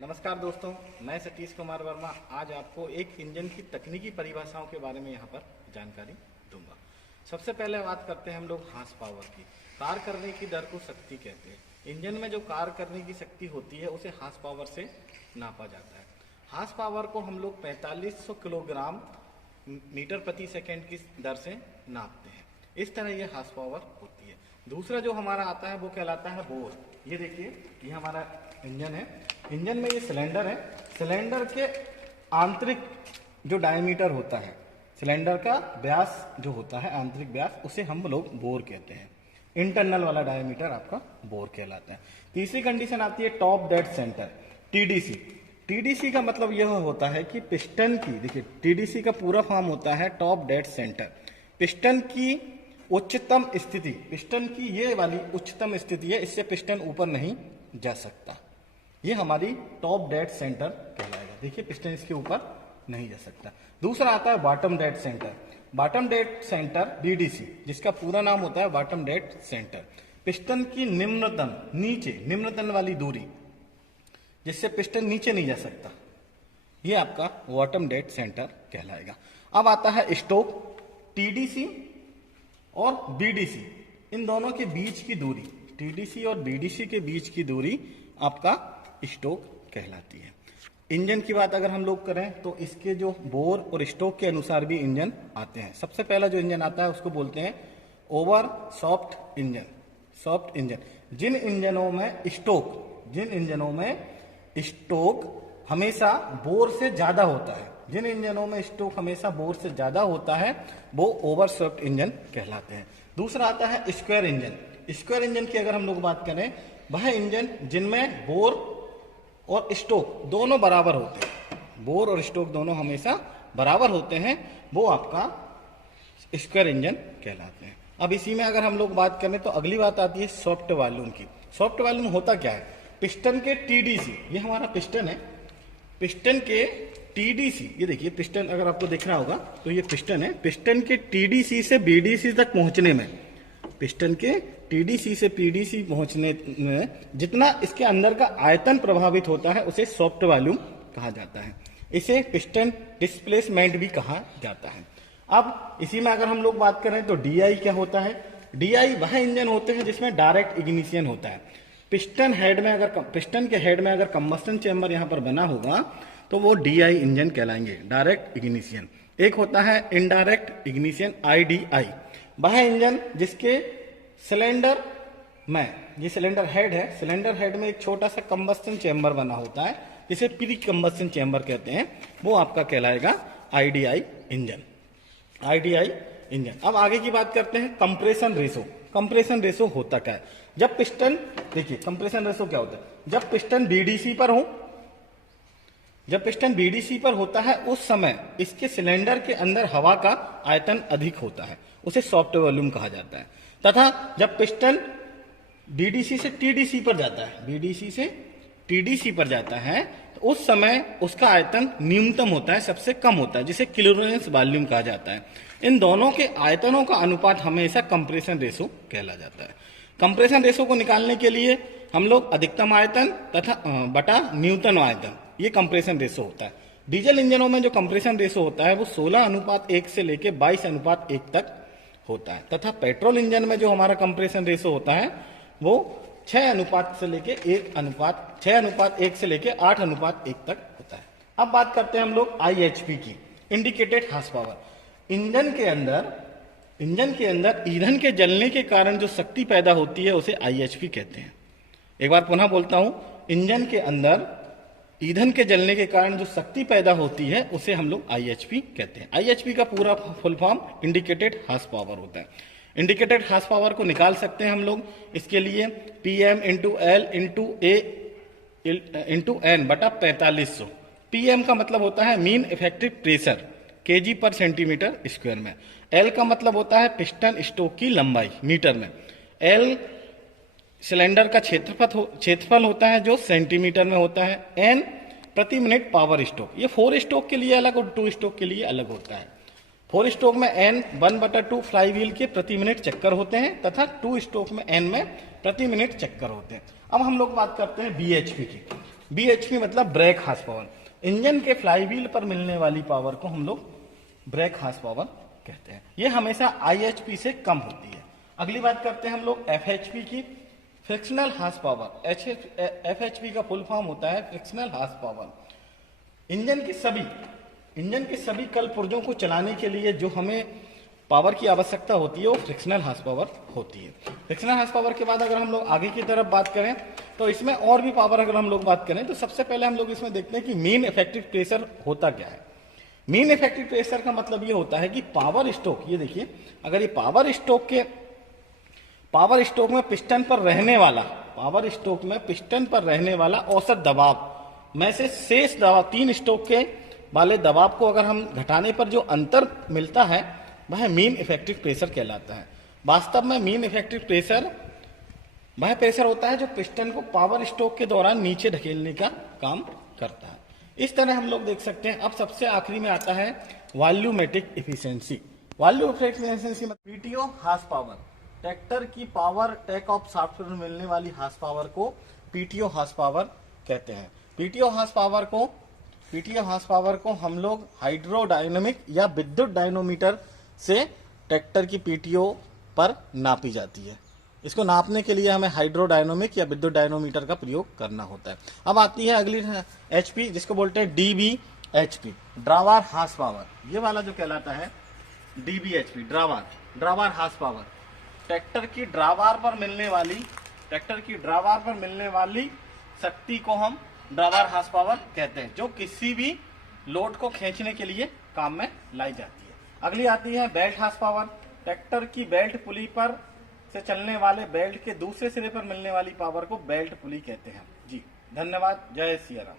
नमस्कार दोस्तों, मैं सतीश कुमार वर्मा आज आपको एक इंजन की तकनीकी परिभाषाओं के बारे में यहाँ पर जानकारी दूंगा। सबसे पहले बात करते हैं हम लोग हार्स पावर की। कार करने की दर को शक्ति कहते हैं। इंजन में जो कार करने की शक्ति होती है उसे हार्स पावर से नापा जाता है। हार्स पावर को हम लोग 4500 किलोग्राम मीटर प्रति सेकेंड की दर से नापते हैं। इस तरह ये हार्स पावर होती है। दूसरा जो हमारा आता है वो कहलाता है बोर। ये देखिए, ये हमारा इंजन है। इंजन में ये सिलेंडर है। सिलेंडर के आंतरिक जो डायमीटर होता है, सिलेंडर का व्यास जो होता है, आंतरिक व्यास, उसे हम लोग बोर कहते हैं। इंटरनल वाला डायमीटर आपका बोर कहलाता है। तीसरी कंडीशन आती है top dead centre, TDC. TDC का मतलब यह होता है कि पिस्टन की, देखिए टीडीसी का पूरा फॉर्म होता है टॉप डेड सेंटर। पिस्टन की उच्चतम स्थिति, पिस्टन की ये वाली उच्चतम स्थिति है, इससे पिस्टन ऊपर नहीं जा सकता। ये हमारी टॉप डेड सेंटर कहलाएगा। देखिए पिस्टन इसके ऊपर नहीं जा सकता। दूसरा आता है bottom dead centre. Bottom dead centre BDC, जिसका पूरा नाम होता है बॉटम डेड सेंटर। पिस्टन की निम्नतम, नीचे निम्नतम वाली दूरी, जिससे पिस्टन नीचे नहीं जा सकता, ये आपका बॉटम डेड सेंटर कहलाएगा। अब आता है स्टोक। टीडीसी और बीडीसी, इन दोनों के बीच की दूरी, टीडीसी और बीडीसी के बीच की दूरी आपका स्टोक कहलाती है। इंजन की बात अगर हम लोग करें तो इसके जो बोर और स्टोक के अनुसार भी इंजन आते हैं। सबसे पहला जो इंजन आता है उसको बोलते हैं over soft engine. Soft engine, जिन इंजनों में स्टोक हमेशा बोर से ज्यादा होता है, जिन इंजनों में स्टोक हमेशा बोर से ज्यादा होता है वो ओवर सॉफ्ट इंजन कहलाते हैं। दूसरा आता है स्क्वायर इंजन। स्क्वायर इंजन की अगर हम लोग बात करें, वह इंजन जिनमें बोर और स्टोक दोनों बराबर होते हैं, बोर और स्टोक दोनों हमेशा बराबर होते हैं, वो आपका स्क्वायर इंजन कहलाते हैं। अब इसी में अगर हम लोग बात करें तो अगली बात आती है सॉफ्ट वॉल्यूम की। सॉफ्ट वॉल्यूम होता क्या है? पिस्टन के टीडीसी, ये हमारा पिस्टन है, पिस्टन के टीडीसी, ये देखिए पिस्टन अगर आपको दिख रहा होगा तो ये पिस्टन है। पिस्टन के टीडीसी से बीडीसी तक पहुंचने में, पिस्टन के टीडीसी से पीडीसी पहुंचने में जितना इसके अंदर का आयतन प्रभावित होता है उसे सॉफ्ट वॉल्यूम कहा जाता है। इसे पिस्टन डिस्प्लेसमेंट भी कहा जाता है। अब इसी में अगर हम लोग बात करें तो डीआई क्या होता है? डीआई वह इंजन होते हैं जिसमें डायरेक्ट इग्निशन होता है। पिस्टन के हेड में अगर कंबस्टन चेंबर यहाँ पर बना होगा तो वो डीआई इंजन कहलाएंगे, डायरेक्ट इग्निशन। एक होता है इनडायरेक्ट इग्निशन, आईडीआई, वह इंजन जिसके सिलेंडर में, ये सिलेंडर हेड है, सिलेंडर हेड में एक छोटा सा कंबस्टन चेंबर बना होता है जिसे प्री कंबस्टन चेंबर कहते हैं, वो आपका कहलाएगा आईडीआई इंजन। IDI engine. अब आगे की बात करते हैं कंप्रेशन रेशो। कंप्रेशन रेशो होता क्या है? जब पिस्टन, देखिए कंप्रेशन रेशो क्या होता है? जब पिस्टन बीडीसी पर हो, जब पिस्टन बीडीसी पर होता है उस समय इसके सिलेंडर के अंदर हवा का आयतन अधिक होता है, उसे सॉफ्ट वॉल्यूम कहा जाता है। तथा जब पिस्टन बीडीसी से टीडीसी पर जाता है, बीडीसी से टीडीसी पर जाता है तो उस समय उसका आयतन न्यूनतम होता है, सबसे कम होता है, जिसे क्लियरेंस वॉल्यूम कहा जाता है। इन दोनों के आयतनों का अनुपात हमेशा कंप्रेशन रेशो कहला जाता है। कंप्रेशन रेशो को निकालने के लिए हम लोग अधिकतम आयतन तथा बटा न्यूनतम आयतन, ये कंप्रेशन रेशो होता है। डीजल इंजनों में जो कंप्रेशन रेशो होता है वो 16:1 से लेके 22:1 तक होता है, तथा पेट्रोल इंजन में जो हमारा कंप्रेशन रेशो होता है वो 6:1 से लेके 8:1 तक होता है। अब बात करते हैं हम लोग आईएचपी की, इंडिकेटेड हार्स पावर। इंजन के अंदर ईंधन के जलने के कारण जो शक्ति पैदा होती है उसे आईएचपी कहते हैं। एक बार पुनः बोलता हूं, इंजन के अंदर ईंधन के जलने के कारण जो शक्ति पैदा होती है उसे हम लोग आईएचपी कहते हैं। आईएचपी का पूरा full form indicated horse power होता है। इंडिकेटेड हार्स पावर को निकाल सकते हैं हम लोग, इसके लिए पीएम इंटू एल इंटू ए इंटू एन बटा 4500। पीएम का मतलब होता है मीन इफेक्टिव प्रेशर केजी पर सेंटीमीटर स्क्वायर में। एल का मतलब होता है पिस्टन स्टोक की लंबाई मीटर में। एल सिलेंडर का क्षेत्रफल होता है जो सेंटीमीटर में होता है। एन प्रति मिनट पावर स्ट्रोक, ये 4 स्ट्रोक के लिए अलग और 2 स्ट्रोक के लिए अलग होता है। 4 स्ट्रोक में एन 1/2 फ्लाई व्हील के प्रति मिनट चक्कर होते हैं तथा 2 स्ट्रोक में एन में प्रति मिनट चक्कर होते हैं। अब हम लोग बात करते हैं बीएचपी की। BHP मतलब ब्रेक हार्स पावर। इंजन के फ्लाईव्हील पर मिलने वाली पावर को हम लोग ब्रेक हार्स पावर कहते हैं। ये हमेशा IHP से कम होती है। अगली बात करते हैं हम लोग FHP की, फ्रिक्शनल हार्स पावर। FHP का फुल फॉर्म होता है फ्रिक्शनल हार्स पावर। इंजन के सभी कल पुर्जों को चलाने के लिए जो हमें पावर की आवश्यकता होती है वो फ्रिक्शनल हार्स पावर होती है। फ्रिक्शनल हार्स पावर के बाद अगर हम लोग आगे की तरफ बात करें तो इसमें और भी पावर अगर हम लोग बात करें तो सबसे पहले हम लोग इसमें देखते हैं कि मीन इफेक्टिव प्रेशर होता क्या है। मीन इफेक्टिव प्रेशर का मतलब ये होता है कि पावर स्ट्रोक, ये देखिए अगर ये पावर स्ट्रोक में पिस्टन पर रहने वाला औसत दबाव में से शेष दबाव 3 स्ट्रोक के वाले दबाव को अगर हम घटाने पर जो अंतर मिलता है वह मीन इफेक्टिव प्रेशर कहलाता है। वास्तव में मीन इफेक्टिव प्रेशर वह प्रेशर होता है जो पिस्टन को पावर स्ट्रोक के दौरान नीचे ढकेलने का काम करता है। इस तरह हम लोग देख सकते हैं। अब सबसे आखिरी में आता है वॉल्यूमेट्रिक इफिशिएंसी। वॉल्यूमेट्रिक इफिशिएंसी में PTO हार्स पावर, ट्रैक्टर की पावर टेक ऑफ सॉफ्टवेयर में मिलने वाली हार्स पावर को PTO हार्स पावर कहते हैं। PTO हार्स पावर को हम लोग हाइड्रोडायनेमिक या विद्युत डायनोमीटर से ट्रैक्टर की PTO पर नापी जाती है। इसको नापने के लिए हमें हाइड्रोडायनोमिक या विद्युत डायनोमीटर का प्रयोग करना होता है। अब आती है अगली HP, जिसको बोलते हैं DBHP, ड्रावर हार्स पावर। ये वाला जो कहलाता है DBHP, drawbar horse power. Tractor की ड्रावर पर मिलने वाली शक्ति को हम ड्रावर हार्स पावर कहते हैं, जो किसी भी लोड को खींचने के लिए काम में लाई जाती है। अगली आती है बेल्ट हार्स पावर। ट्रैक्टर की बेल्ट पुली पर से चलने वाले बेल्ट के दूसरे सिरे पर मिलने वाली पावर को बेल्ट पुली कहते हैं। जी धन्यवाद। जय सिया राम।